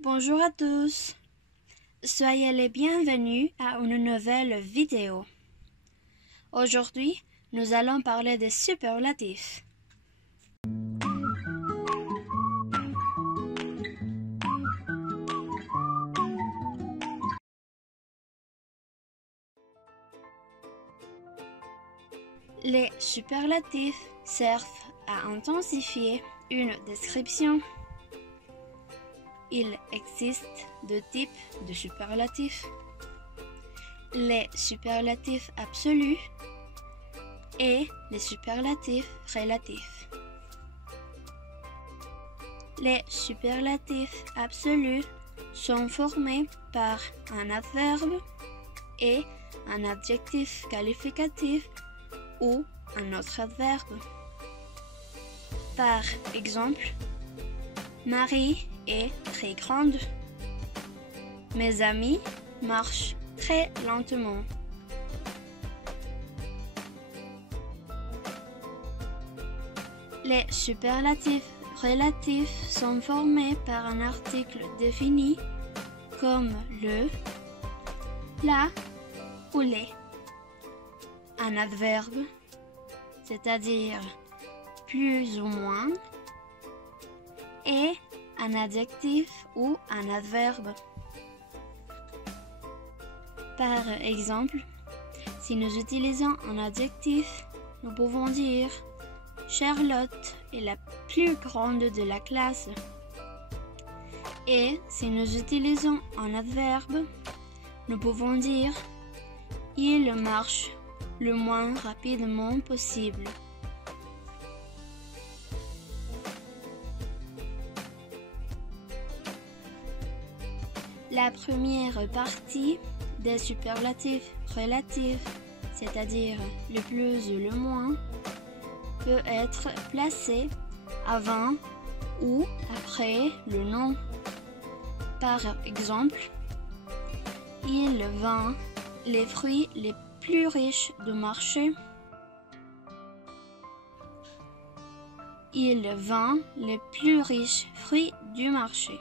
Bonjour à tous, soyez les bienvenus à une nouvelle vidéo. Aujourd'hui, nous allons parler des superlatifs. Les superlatifs servent à intensifier une description. Il existe deux types de superlatifs. Les superlatifs absolus et les superlatifs relatifs. Les superlatifs absolus sont formés par un adverbe et un adjectif qualificatif ou un autre adverbe. Par exemple, Marie est très grande. Mes amis marchent très lentement. Les superlatifs relatifs sont formés par un article défini comme le, la ou les. Un adverbe, c'est-à-dire plus ou moins, et un adjectif ou un adverbe. Par exemple, si nous utilisons un adjectif, nous pouvons dire Charlotte est la plus grande de la classe. Et si nous utilisons un adverbe, nous pouvons dire il marche le moins rapidement possible. La première partie des superlatifs relatifs, c'est-à-dire le plus ou le moins, peut être placée avant ou après le nom. Par exemple, il vend les fruits les plus riches du marché. Il vend les plus riches fruits du marché.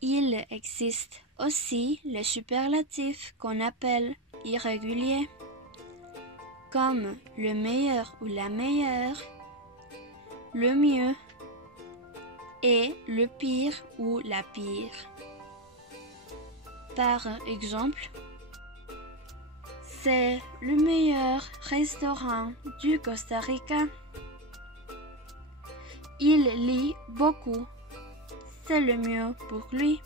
Il existe aussi les superlatifs qu'on appelle irréguliers, comme le meilleur ou la meilleure, le mieux et le pire ou la pire. Par exemple, c'est le meilleur restaurant du Costa Rica. Il lit beaucoup. C'est le mieux pour lui.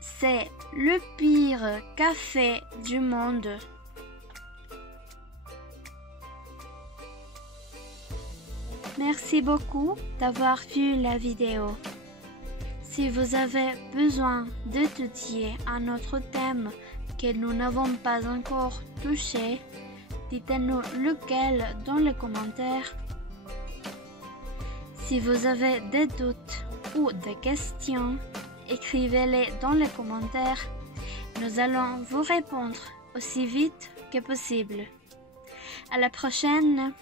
C'est le pire café du monde. Merci beaucoup d'avoir vu la vidéo. Si vous avez besoin d'étudier un autre thème que nous n'avons pas encore touché, dites-nous lequel dans les commentaires. Si vous avez des doutes ou des questions, écrivez-les dans les commentaires. Nous allons vous répondre aussi vite que possible. À la prochaine!